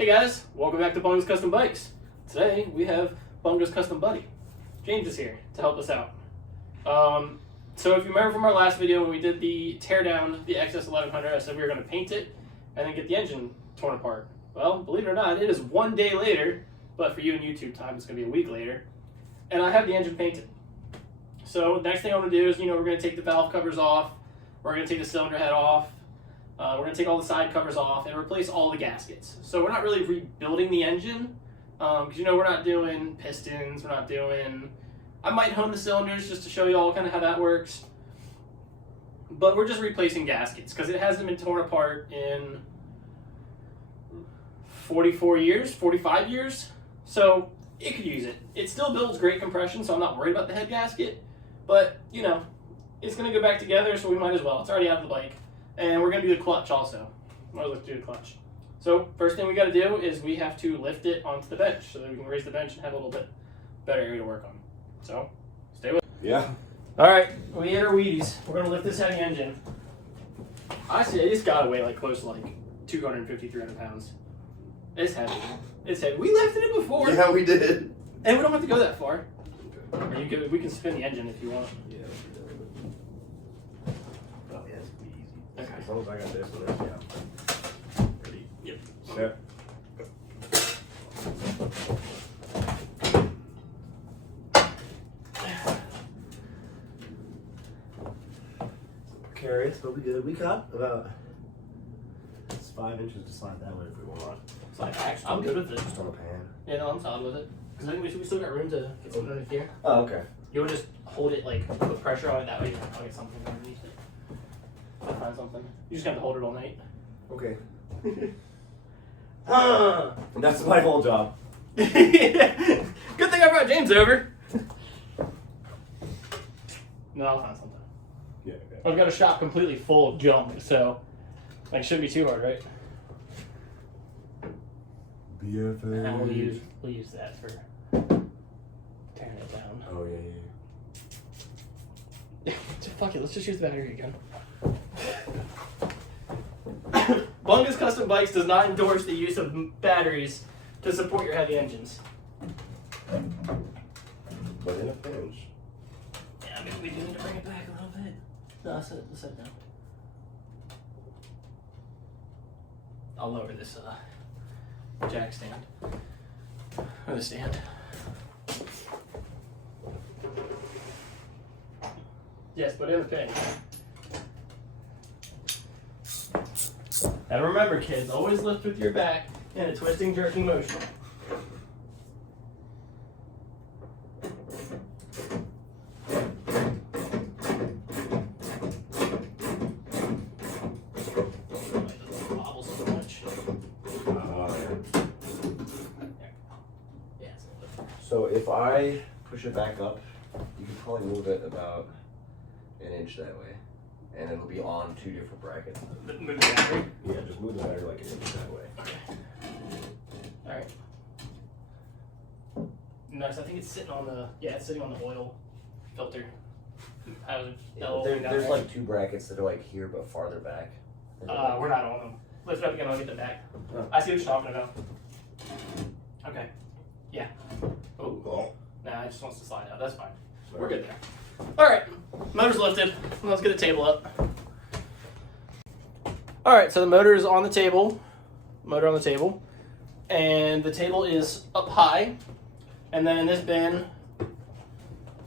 Hey guys, welcome back to Bunga's Custom Bikes. Today we have Bunga's Custom Buddy. James is here to help us out. So if you remember from our last video when we did the tear down the XS1100, I said we were going to paint it and then get the engine torn apart. Well, believe it or not, it is 1 day later, but for you in YouTube time it's going to be a week later, and I have the engine painted. So next thing I'm going to do is, we're going to take the valve covers off, we're going to take the cylinder head off, we're going to take all the side covers off and replace all the gaskets. So we're not really rebuilding the engine, because we're not doing pistons, we're not doing... I might hone the cylinders just to show you all kind of how that works. But we're just replacing gaskets, because it hasn't been torn apart in 44 years, 45 years. So it could use it. It still builds great compression, so I'm not worried about the head gasket. But, it's going to go back together, so we might as well. It's already out of the bike. And we're going to do the clutch also. Let's do the clutch. So first thing we got to do is we have to lift it onto the bench so that we can raise the bench and have a little bit better area to work on. So stay with me. Yeah. All right, we hit our Wheaties. We're going to lift this heavy engine. Honestly, it's got to weigh close to 250, 300 pounds. It's heavy. It's heavy. We lifted it before. Yeah, we did. And we don't have to go that far. Or we can spin the engine if you want. Yeah. Oh, yeah, it's pretty easy. Okay. As long as I got this one, yeah. Ready? Yep. Set. Precarious, but we good. We got about 5 inches to slide that way if we want. I'm good with it. Just on a pan. Yeah, no, I'm solid with it. Because I think we still got room to get something underneath here. Oh, okay. You would just hold it, put pressure on it, that way I'll get something underneath it. I'll find something. You just have to hold it all night. Okay. That's my whole job. Good thing I brought James over. No, I'll find something. Yeah, okay. I've got a shop completely full of junk, so it shouldn't be too hard, right? BFA. And we'll use that for tearing it down. Oh, yeah. Fuck it, let's just use the battery again. Bunga's Custom Bikes does not endorse the use of batteries to support your heavy engines. But in a pinch. Yeah, maybe we do need to bring it back a little bit. No, let's set it down. I'll lower this jack stand. Or the stand. Yes, but in the pin. And remember, kids, always lift with your back in a twisting, jerking motion. So if I push it back up, you can probably move it about an inch that way, and it'll be on 2 different brackets. Move the battery? Yeah, just move the battery like an inch that way. Okay. Alright. Nice, I think it's sitting on the, it's sitting on the oil filter. There's 2 brackets that are here but farther back. We're not on them. Lift it up again, I'll get them back. Oh. I see what you're talking about. Okay. Yeah. Oh. Nah, it just wants to slide out. That's fine. We're good there. Alright, motor's lifted. Let's get the table up. Alright, so the motor is on the table. Motor on the table. And the table is up high. And then in this bin,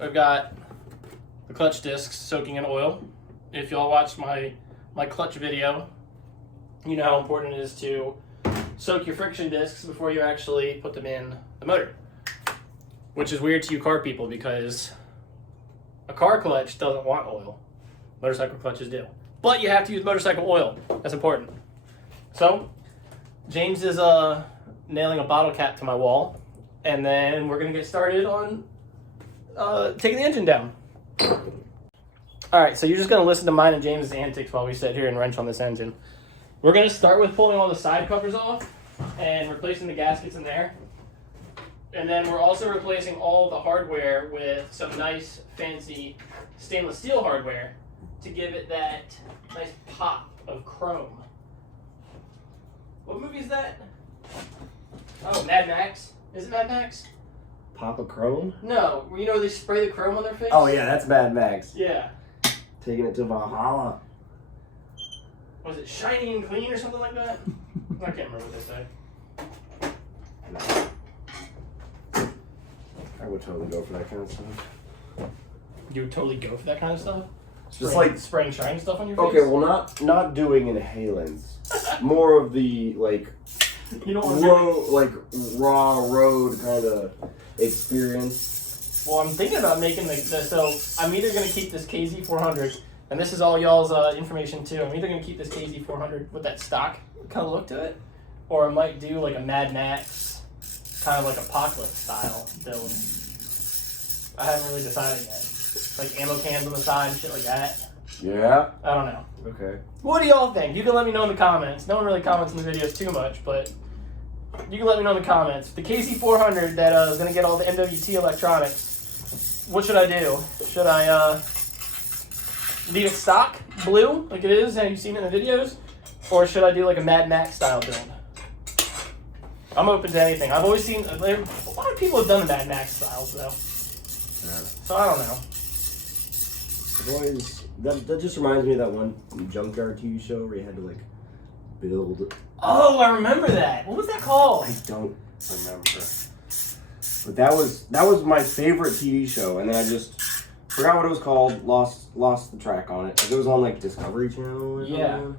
I've got the clutch discs soaking in oil. If y'all watched my clutch video, you know how important it is to soak your friction discs before you actually put them in the motor. Which is weird to you car people because a car clutch doesn't want oil. Motorcycle clutches do. But you have to use motorcycle oil. That's important. So, James is nailing a bottle cap to my wall. And then we're going to get started on taking the engine down. Alright, so you're just going to listen to mine and James' antics while we sit here and wrench on this engine. We're going to start with pulling all the side covers off and replacing the gaskets in there. And then we're also replacing all the hardware with some nice, fancy stainless steel hardware to give it that nice pop of chrome. What movie is that? Oh, Mad Max. Is it Mad Max? Papa Chrome? No. You know they spray the chrome on their face? Oh yeah, that's Mad Max. Yeah. Taking it to Valhalla. Was it shiny and clean or something like that? I can't remember what they say. I would totally go for that kind of stuff. You would totally go for that kind of stuff? Just like spraying shiny stuff on your face? okay, well not doing inhalants. More of the like you don't want raw road kind of experience. Well, I'm thinking about making so I'm either going to keep this KZ400, and this is all y'all's information too. I'm either going to keep this KZ400 with that stock kind of look to it, or I might do like a Mad Max, kind of like Apocalypse style build. I haven't really decided yet. Like ammo cans on the side and shit like that. Yeah? I don't know. Okay. What do y'all think? You can let me know in the comments. No one really comments in the videos too much, but you can let me know in the comments. The KZ400 that is going to get all the MWT electronics, what should I do? Should I leave it stock, blue, like it is, have you seen it in the videos? Or should I do like a Mad Max style build? I'm open to anything. I've always seen, a lot of people have done the Mad Max styles though. Yeah. So I don't know. That just reminds me of that one Junkyard TV show where you had to like build. Oh, I remember that. What was that called? I don't remember. But that was my favorite TV show, and then I just forgot what it was called. Lost the track on it. Like, it was on like Discovery Channel or something.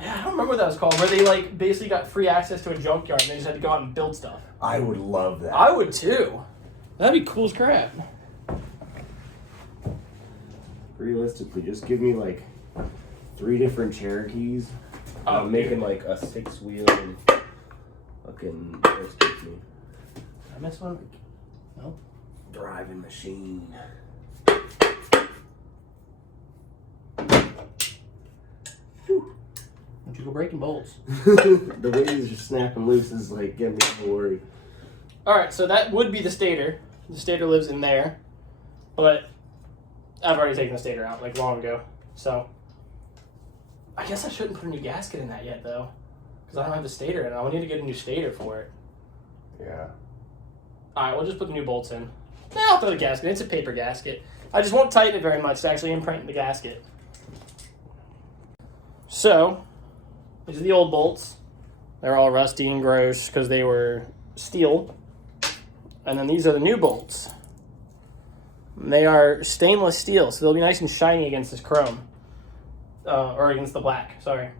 Yeah, I don't remember what that was called. Where they like basically got free access to a junkyard and they just had to go out and build stuff. I would love that. I would too. That'd be cool as crap. Realistically, just give me like 3 different Cherokees. I'm making like a 6-wheel and fucking excuse me. Did I miss one? No. Driving machine. Don't you go breaking bolts. The way these are snapping loose is like getting me worried. Alright, so that would be the stator. The stator lives in there. But I've already taken the stator out like long ago. So I guess I shouldn't put a new gasket in that yet though. Because I don't have the stator in it. I would need to get a new stator for it. Yeah. Alright, we'll just put the new bolts in. I'll throw the gasket. It's a paper gasket. I just won't tighten it very much to actually imprint the gasket. So, these are the old bolts. They're all rusty and gross because they were steel. And then these are the new bolts. And they are stainless steel, so they'll be nice and shiny against this chrome. Or against the black, sorry.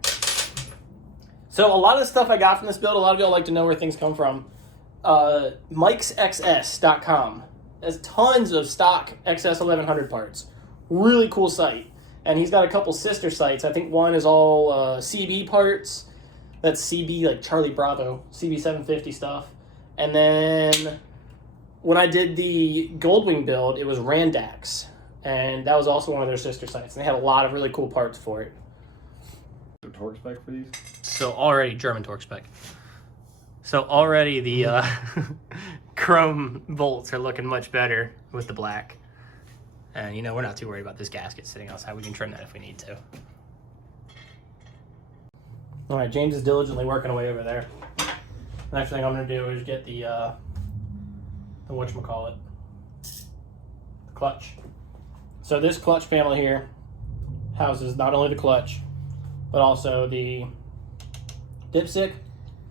So a lot of the stuff I got from this build, a lot of y'all like to know where things come from. MikesXS.com has tons of stock XS1100 parts. Really cool site. And he's got a couple sister sites. I think one is all CB parts. That's CB, like Charlie Bravo, CB750 stuff. And then when I did the Goldwing build, it was Randax. And that was also one of their sister sites. And they had a lot of really cool parts for it. The torque spec for these? So already, German torque spec. So already the chrome bolts are looking much better with the black. And, you know, we're not too worried about this gasket sitting outside. We can trim that if we need to. All right, James is diligently working away over there. The next thing I'm going to do is get the whatchamacallit, the clutch. So this clutch panel here houses not only the clutch, but also the dipstick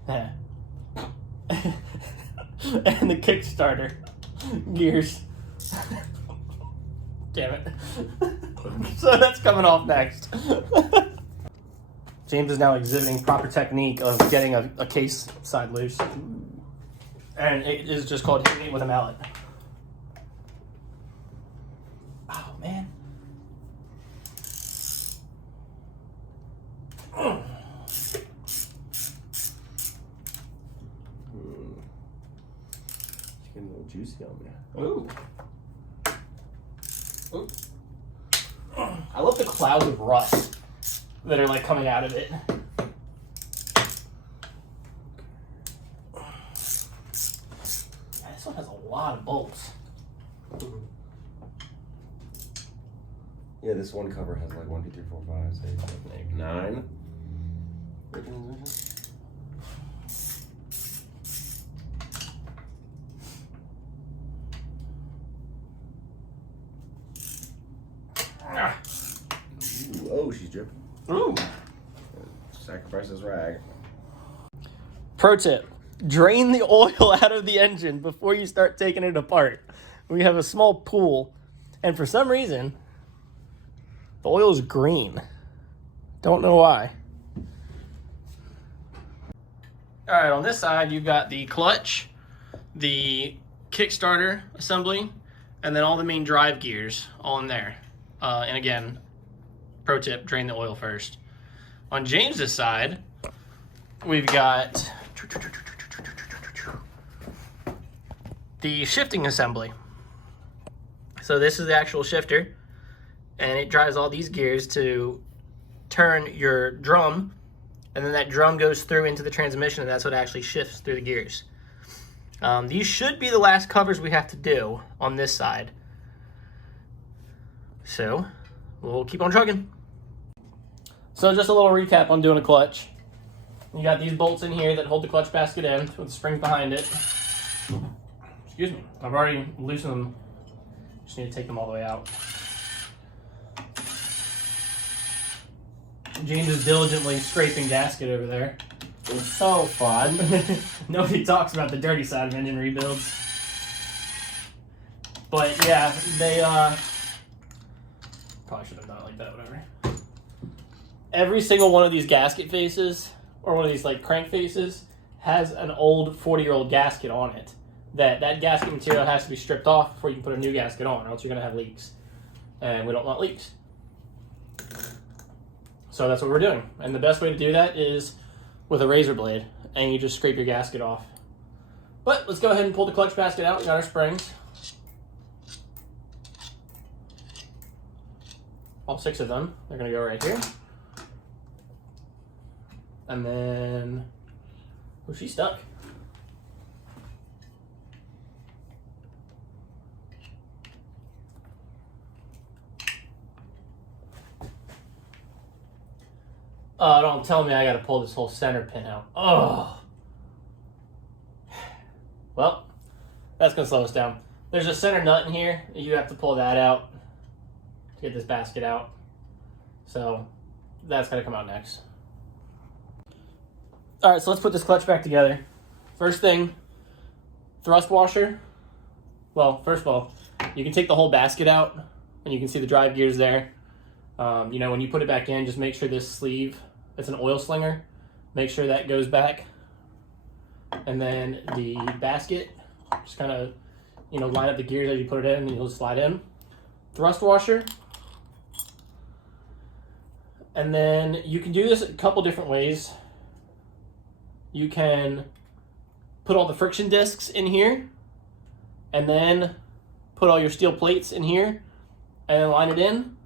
and the Kickstarter gears. Damn it. So that's coming off next. James is now exhibiting proper technique of getting a case side loose. And it is just called hitting it with a mallet. Oh, man. It's getting a little juicy on me. Ooh. Ooh. I love the clouds of rust that are like coming out of it. This one has a lot of bolts. Yeah, this one cover has like 1, 2, 3, 4, 5, 6, 7, 8, 9. dripping. Ooh. Sacrifice this rag. Pro tip, drain the oil out of the engine before you start taking it apart. We have a small pool, and for some reason, the oil is green. Don't know why. All right, on this side, you've got the clutch, the Kickstarter assembly, and then all the main drive gears all in there. And again, pro tip, drain the oil first. On James's side, we've got the shifting assembly. So this is the actual shifter, and it drives all these gears to turn your drum, and then that drum goes through into the transmission, and that's what actually shifts through the gears. These should be the last covers we have to do on this side. So we'll keep on trucking. So just a little recap on doing a clutch. You got these bolts in here that hold the clutch basket in with the springs behind it. Excuse me, I've already loosened them. Just need to take them all the way out. James is diligently scraping gasket over there. It's so fun. Nobody talks about the dirty side of engine rebuilds. But yeah, they probably should have done it like that, whatever. Every single one of these gasket faces, or one of these like crank faces, has an old 40-year-old gasket on it. That gasket material has to be stripped off before you can put a new gasket on, or else you're gonna have leaks. And we don't want leaks. So that's what we're doing. And the best way to do that is with a razor blade, and you just scrape your gasket off. But let's go ahead and pull the clutch basket out. We got our springs. All 6 of them. They're gonna go right here. And then, oh, she's stuck. Oh, don't tell me I gotta pull this whole center pin out. Oh. Well, that's gonna slow us down. There's a center nut in here. You have to pull that out to get this basket out. So that's gonna come out next. All right, so let's put this clutch back together. First thing, thrust washer. Well, first of all, you can take the whole basket out, and you can see the drive gears there. You know, when you put it back in, just make sure this sleeve, it's an oil slinger, make sure that goes back. And then the basket, just kind of, you know, line up the gears as you put it in, and you'll slide in. Thrust washer. And then you can do this a couple different ways. You can put all the friction discs in here, and then put all your steel plates in here, and then line it in.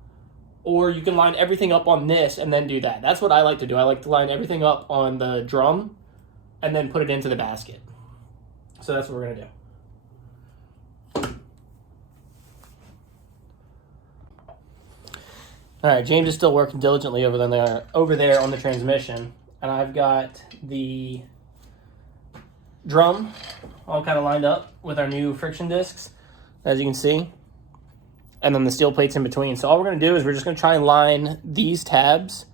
Or you can line everything up on this and then do that. That's what I like to do. I like to line everything up on the drum and then put it into the basket. So that's what we're gonna do. All right, James is still working diligently over there on the transmission. And I've got the drum all kind of lined up with our new friction discs, as you can see. And then the steel plates in between. So all we're going to do is we're just going to try and line these tabs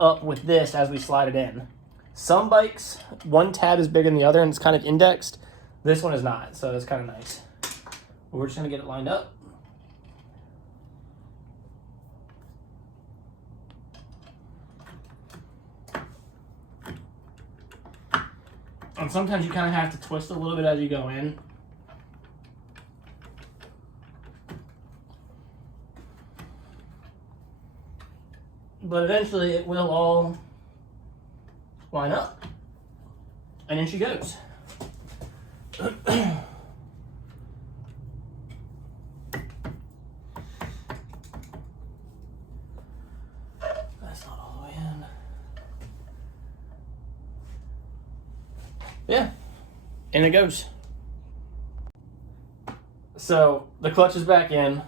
up with this as we slide it in. Some bikes, one tab is bigger than the other and it's kind of indexed. This one is not, so it's kind of nice. But we're just going to get it lined up. And sometimes you kind of have to twist a little bit as you go in. But eventually it will all line up. And in she goes. That's not all the way in. Yeah, and it goes. So the clutch is back in.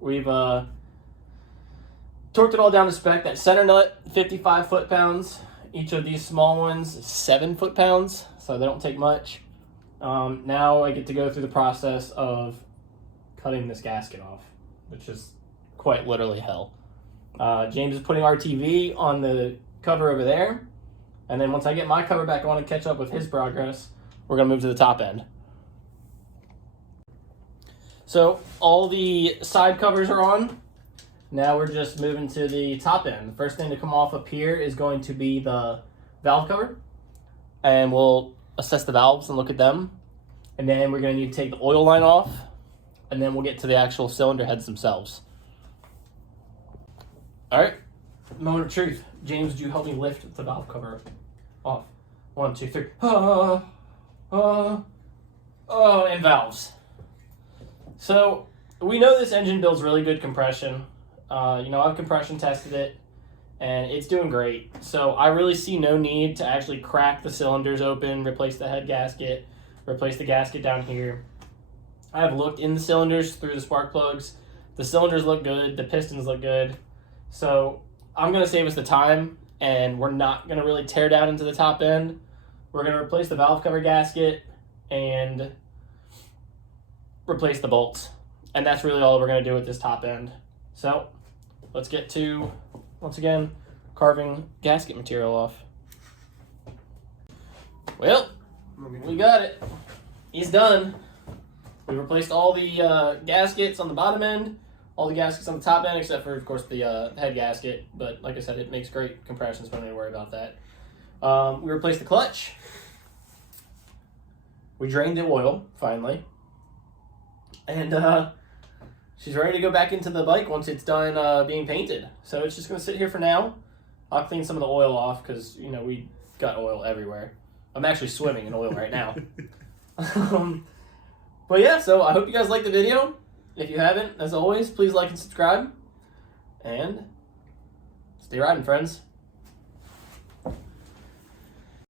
We've torqued it all down to spec. That center nut, 55 foot-pounds. Each of these small ones, 7 foot-pounds, so they don't take much. Now I get to go through the process of cutting this gasket off, which is quite literally hell. James is putting our TV on the cover over there. And then once I get my cover back on and catch up with his progress, we're going to move to the top end. So all the side covers are on. Now we're just moving to the top end. The first thing to come off up here is going to be the valve cover. And we'll assess the valves and look at them. And then we're going to need to take the oil line off. And then we'll get to the actual cylinder heads themselves. All right, moment of truth. James, would you help me lift the valve cover off? 1, 2, 3. And valves. So we know this engine builds really good compression. I've compression tested it, and it's doing great. So I really see no need to actually crack the cylinders open, replace the head gasket, replace the gasket down here. I have looked in the cylinders through the spark plugs. The cylinders look good. The pistons look good. So I'm going to save us the time, and we're not going to really tear down into the top end. We're going to replace the valve cover gasket and replace the bolts. And that's really all we're going to do with this top end. So let's get to, once again, carving gasket material off. Well, we got it. He's done. We replaced all the gaskets on the bottom end, all the gaskets on the top end, except for, of course, the head gasket. But like I said, it makes great compression, so I don't need to worry about that. We replaced the clutch. We drained the oil, finally. And she's ready to go back into the bike once it's done being painted. So it's just going to sit here for now. I'll clean some of the oil off because, we got oil everywhere. I'm actually swimming in oil right now. But yeah, so I hope you guys liked the video. If you haven't, as always, please like and subscribe. And stay riding, friends.